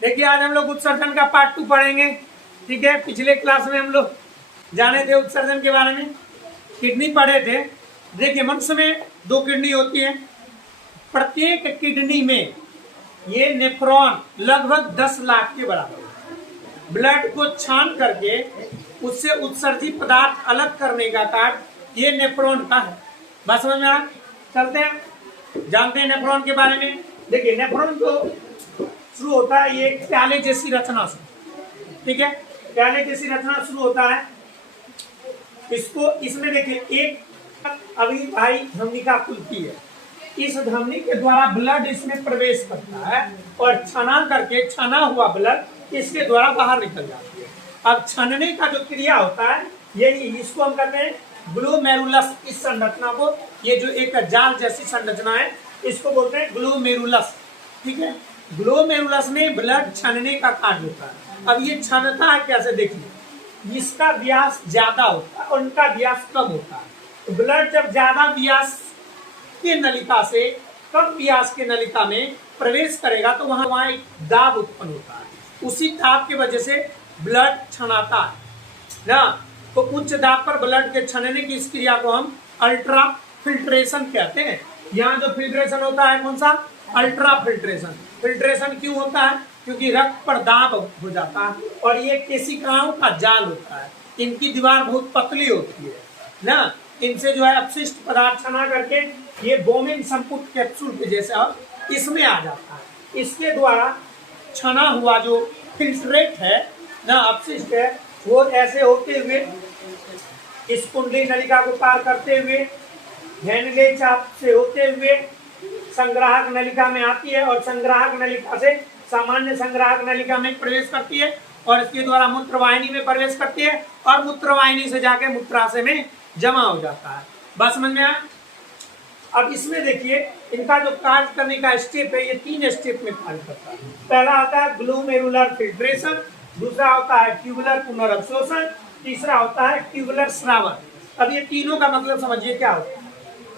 देखिए आज हम लोग उत्सर्जन का पार्ट 2 पढ़ेंगे। ठीक है, पिछले क्लास में हम लोग जाने थे उत्सर्जन के बारे में, किडनी पढ़े थे। देखिए मनुष्य में 2 किडनी होती है, प्रत्येक किडनी में ये नेफ्रॉन लगभग 10 लाख के बराबर है। ब्लड को छान करके उससे उत्सर्जित पदार्थ अलग करने का कार्य ये नेफ्रॉन का है। बात समझ में आ? चलते हैं, जानते हैं नेफ्रॉन के बारे में। देखिए नेफ्रॉन जो शुरू होता है ये प्याले जैसी रचना से, ठीक है, प्याले जैसी रचना शुरू होता है। इसको इसमें देखिए एक अभी भाई धमनिका खुलती है, इस धमनी के द्वारा ब्लड इसमें प्रवेश करता है और छना करके छना हुआ ब्लड इसके द्वारा बाहर निकल जाती है। अब छनने का जो क्रिया होता है यही, इसको हम कहते हैं ग्लोमेरुलस। इस संरचना को, ये जो एक जाल जैसी संरचना है इसको बोलते हैं ग्लोमेरुलस। ठीक है, ग्लोमेरुलस में ब्लड छनने का कार्य होता है। अब ये छनता है कैसे, देखिए इसका व्यास ज्यादा होता है और उनका व्यास कम होता है। तो ब्लड जब ज्यादा व्यास के नलिका से कम व्यास के नलिका में प्रवेश करेगा तो वहां एक दाब उत्पन्न होता है। उसी दाब की वजह से ब्लड छनाता है ना। तो उच्च दाब पर ब्लड के छनने की इस क्रिया को हम अल्ट्रा फिल्ट्रेशन कहते हैं। यहाँ जो फिल्ट्रेशन होता है कौन सा, अल्ट्रा फिल्ट्रेशन। फिल्ट्रेशन क्यों होता है, क्योंकि रक्त पर दाब हो जाता है और ये केशिकाओं का जाल होता है। इनकी दीवार बहुत पतली होती है ना, इनसे जो है अपशिष्ट पदार्थ छना करके ये बोमिन संपुट कैप्सूल के जैसा इसमें आ जाता है। इसके द्वारा छना हुआ जो फिल्ट्रेट है ना, अपशिष्ट है, वो ऐसे होते हुए इस कुंडली नलिका को पार करते हुए हेनले चाप से होते हुए संग्राहक नलिका में आती है और संग्राहक नलिका से सामान्य संग्राहक नलिका में प्रवेश करती है और इसके द्वारा मूत्रवाहिनी में प्रवेश करती है और मूत्रवाहिनी से जाके मूत्राशय में जमा हो जाता है। बस समझ में आया? अब इसमें देखिए इनका जो कार्य करने का स्टेप है ये 3 स्टेप में कार्य करता है। पहला होता है ग्लोमेरुलर फिल्ट्रेशन, दूसरा होता है ट्यूबुलर पुनर्अवशोषण, तीसरा होता है ट्यूबुलर स्रावन। अब ये तीनों का मतलब समझिए क्या होता है।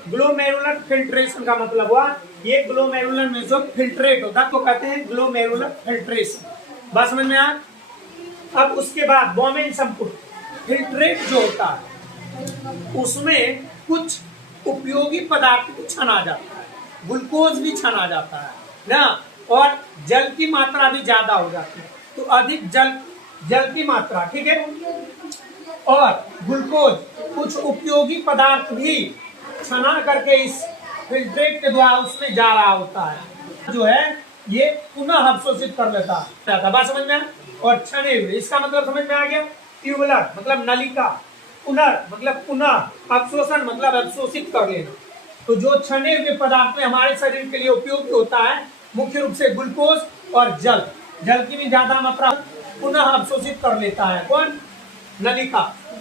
ग्लोमेरुलर फिल्ट्रेशन का मतलब हुआ ये ग्लोमेरुलर में जो फिल्ट्रेट होता है तो कहते हैं ग्लोमेरुलर फिल्ट्रेशन। बात समझ में आया? अब उसके बाद बोमिन संपुट फिल्ट्रेट जो होता है उसमें कुछ उपयोगी पदार्थ को छना जाता है, ग्लूकोज भी छना जाता है ना, और जल की मात्रा भी ज्यादा हो जाती है। तो अधिक जल की मात्रा, ठीक है, और ग्लूकोज कुछ उपयोगी पदार्थ भी छना करके इस फिल्ट्रेट के द्वारा उसमें जा रहा होता है, जो है ये पुनः अवशोषित कर लेता है। बात समझ में? और छने हुए, इसका मतलब समझ में आ गया। ट्यूबुलर मतलब नलिका, पुनर् मतलब पुनः, अवशोषण मतलब अवशोषित कर लेना। तो जो छने हुए पदार्थ में हमारे शरीर के लिए उपयोगी होता है मुख्य रूप से ग्लूकोज और जल की भी ज्यादा मात्रा पुनः अवशोषित कर लेता है कौन, नलिका।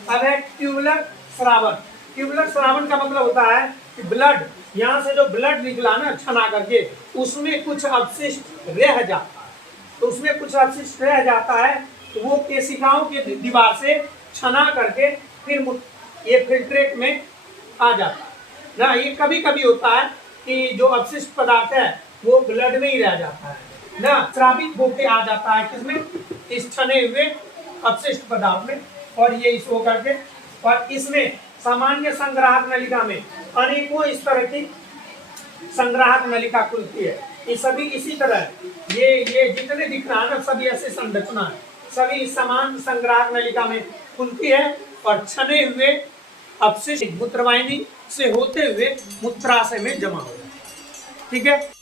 अब है ट्यूबुलर स्रावन। ट्यूबुलर स्रावन का मतलब होता है कि ब्लड, यहाँ से जो ब्लड निकला ना छना करके उसमें कुछ अवशिष्ट रह जाता है। तो उसमें कुछ अवशिष्ट रह जाता है तो वो केशिकाओं के दीवार से छना करके फिर ये फिल्ट्रेट में आ जाता है ना। ये कभी कभी होता है कि जो अपशिष्ट पदार्थ है वो ब्लड में ही रह जाता है ना, स्रावित होके आ जाता है किसमें, इस छने हुए अपशिष्ट पदार्थ में, और ये इस हो करके, और इसमें सामान्य संग्राहक नलिका में अनेकों इस तरह की संग्राहक नलिका खुलती है। ये सभी इसी तरह, ये जितने दिख रहा है ना सभी ऐसे संरचना है, सभी समान संग्राहक नलिका में खुलती है और छने हुए अपशिष्ट मूत्रवाहिनी से होते हुए मूत्राशय में जमा हो जाता है। ठीक है।